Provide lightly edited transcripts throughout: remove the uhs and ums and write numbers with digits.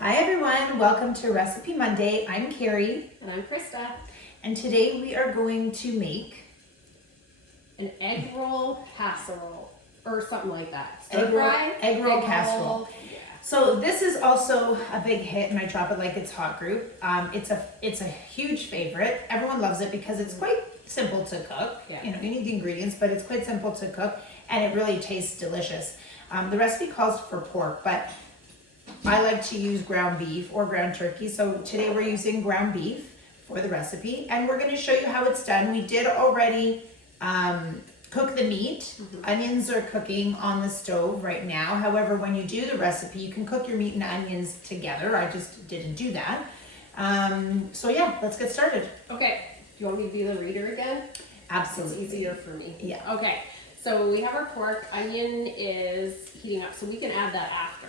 Hi everyone, welcome to Recipe Monday. I'm Carrie. And I'm Krista. And today we are going to make an egg roll casserole or something like that. egg roll casserole. Yeah. So this is also a big hit in my Drop It Like It's Hot group. It's a huge favorite. Everyone loves it because it's quite simple to cook. Yeah. You know, you need the ingredients, but it's quite simple to cook and it really tastes delicious. The recipe calls for pork, but I like to use ground beef or ground turkey. So today we're using ground beef for the recipe and we're going to show you how it's done. We did already cook the meat. Onions are cooking on the stove right now. However, when you do the recipe, you can cook your meat and onions together. I just didn't do that. So yeah, let's get started. Okay. Do you want me to be the reader again? Absolutely. It's easier for me. Yeah. Okay. So we have our pork. Onion is heating up, so we can add that after.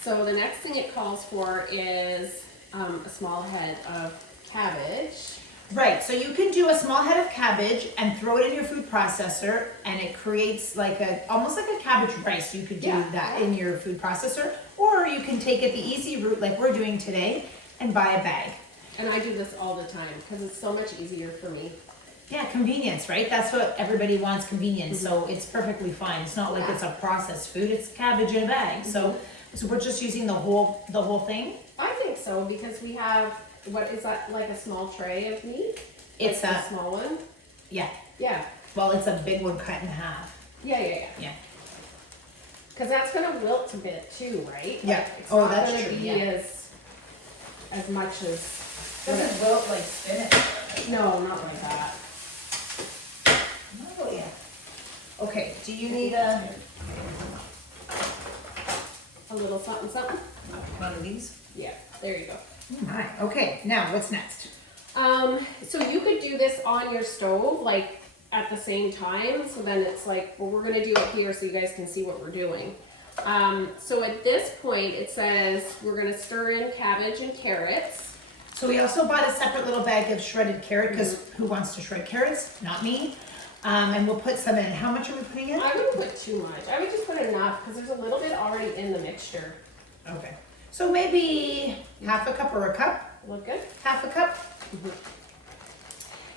So the next thing it calls for is a small head of cabbage. Right, so you can do a small head of cabbage and throw it in your food processor and it creates like almost like a cabbage rice. You could do that in your food processor, or you can take it the easy route like we're doing today and buy a bag. And I do this all the time because it's so much easier for me. Yeah, convenience, right? That's what everybody wants, convenience. So it's perfectly fine. It's not like it's a processed food, it's cabbage in a bag. So we're just using the whole thing? I think so because we have, what is that, like a small tray of meat? It's like a a small one? Yeah. Yeah. Well, it's a big one cut in half. Yeah. Yeah. Because that's going to wilt a bit too, right? Yeah. Like, it's Oh, not that's going to true, be yeah. as much as... Doesn't wilt like spinach. No, not like that. Oh, yeah. Okay, do you need a little something, something? one of these? Yeah, there you go. Oh my. Okay, now what's next? So you could do this on your stove, like at the same time. So then it's like, well, we're gonna do it here so you guys can see what we're doing. So at this point, it says we're gonna stir in cabbage and carrots. So we also bought a separate little bag of shredded carrot because who wants to shred carrots? Not me. And we'll put some in. How much are we putting in? I wouldn't put too much. I would just put enough because there's a little bit already in the mixture. Okay. So maybe half a cup or a cup? Look good? Half a cup?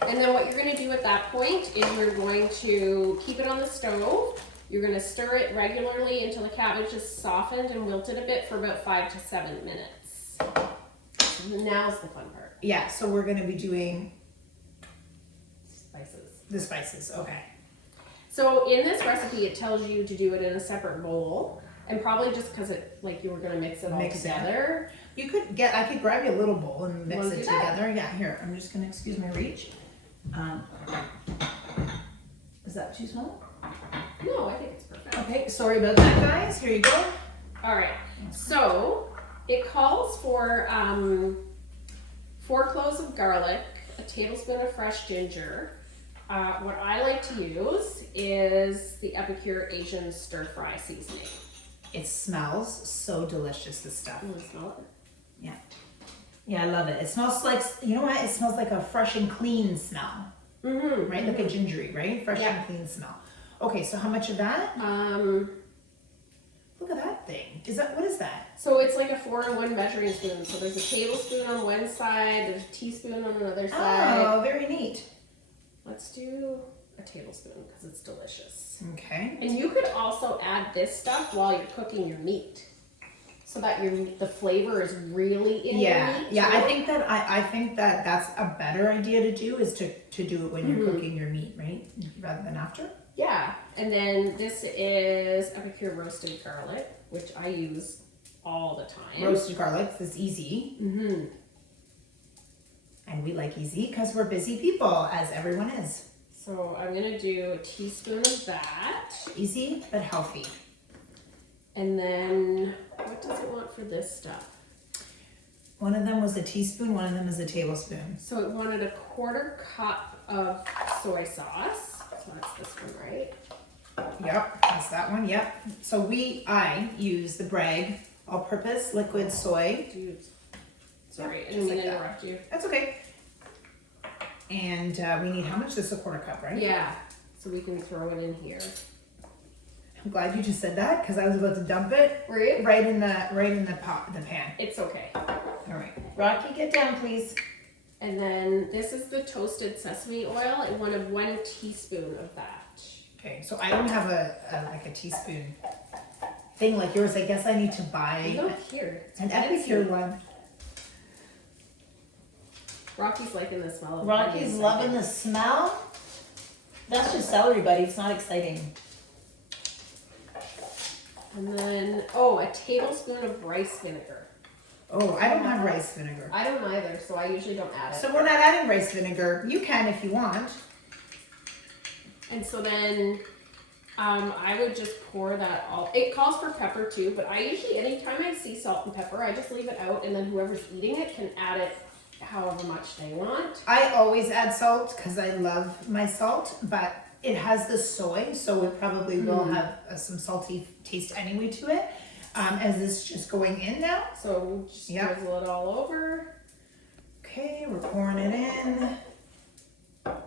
And then what you're going to do at that point is you're going to keep it on the stove. You're going to stir it regularly until the cabbage is softened and wilted a bit for about 5 to 7 minutes. Now's the fun part. Yeah, so we're going to be doing Spices. the spices. Okay. So in this recipe, it tells you to do it in a separate bowl. And probably just because it, like, you were going to mix it all together. You could get, I could grab you a little bowl and mix Wanna it do that? together. Yeah, here, I'm just going to excuse my reach. Is that too small? No, I think it's perfect. Okay, sorry about that, guys. Here you go. All right. So it calls for 4 cloves of garlic, a tablespoon of fresh ginger. What I like to use is the Epicure Asian stir fry seasoning. It smells so delicious, this stuff. You want to smell it? Yeah. Yeah, I love it. It smells like, you know what? It smells like a fresh and clean smell. Mm-hmm. Right? Like a gingery, right? Fresh Yeah. and clean smell. Okay, so how much of that? Look at that thing. What is that? So it's like a 4-in-1 measuring spoon. So there's a tablespoon on one side, there's a teaspoon on another side. Oh, very neat. Let's do a tablespoon because it's delicious. Okay. And you could also add this stuff while you're cooking your meat, so that the flavor is really in your meat. Yeah. I think that that's a better idea to do is to do it when you're cooking your meat, right? Rather than after. Yeah. And then this is Epicure roasted garlic, which I use all the time. Roasted garlic is easy. Mm-hmm. And we like easy because we're busy people, as everyone is. So I'm gonna do a teaspoon of that. Easy but healthy. And then what does it want for this stuff? One of them was a teaspoon, one of them is a tablespoon. So it wanted a 1/4 cup of soy sauce. So that's this one, right? Yep, that's that one, yep. So I use the Bragg all-purpose liquid soy. Dude. Sorry, I Just didn't mean like to that. interrupt you. That's okay. And we need how much? This is a 1/4 cup, right? Yeah, so we can throw it in here. I'm glad you just said that because I was about to dump it Were you? right in the pot, the pan. It's okay. All right, Rocky, get down, please. And then this is the toasted sesame oil and 1 teaspoon of that. Okay, so I don't have like a teaspoon thing like yours. I guess I need to buy Look here. It's an fancy. Epicure one. Rocky's liking the smell of it. Rocky's loving the smell. That's just celery, buddy. It's not exciting. And then, oh, a tablespoon of rice vinegar. Oh, I don't have rice vinegar. I don't either, so I usually don't add it. So we're not adding rice vinegar. You can if you want. And so then I would just pour that all. It calls for pepper too, but I usually, anytime I see salt and pepper, I just leave it out and then whoever's eating it can add it however much they want. I always add salt because I love my salt, but it has the soy, so it probably will have some salty taste anyway to it. As this just going in now. So we'll just drizzle it all over. Okay, we're pouring it in. And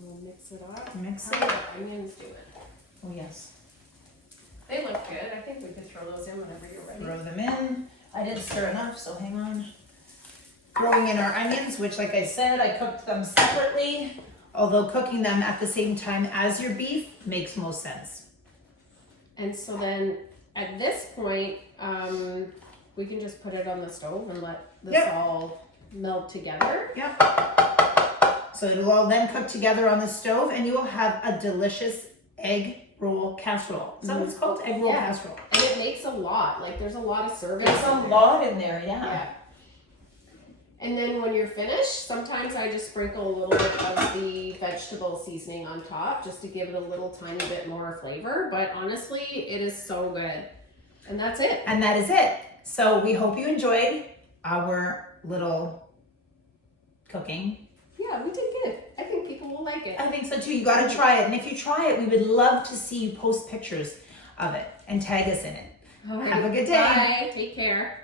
we'll mix it up. Mix How it. do the onions do it? Oh, yes. They look good. I think we can throw those in whenever you're ready. Throw them in. I didn't stir enough, so hang on. Throwing in our onions, which like I said, I cooked them separately. Although cooking them at the same time as your beef makes most sense. And so then at this point, we can just put it on the stove and let this all meld together. Yep. So it'll all then cook together on the stove and you will have a delicious egg roll casserole. Is that what it's called? Egg roll casserole. And it makes a lot. Like there's a lot of servings. There's a lot in there, Yeah. And then when you're finished, sometimes I just sprinkle a little bit of the vegetable seasoning on top just to give it a little tiny bit more flavor. But honestly, it is so good. And that's it. And that is it. So we hope you enjoyed our little cooking. Yeah, we did good. I think people will like it. I think so too. You got to try it. And if you try it, we would love to see you post pictures of it and tag us in it. All right. Have a good day. Bye. Take care.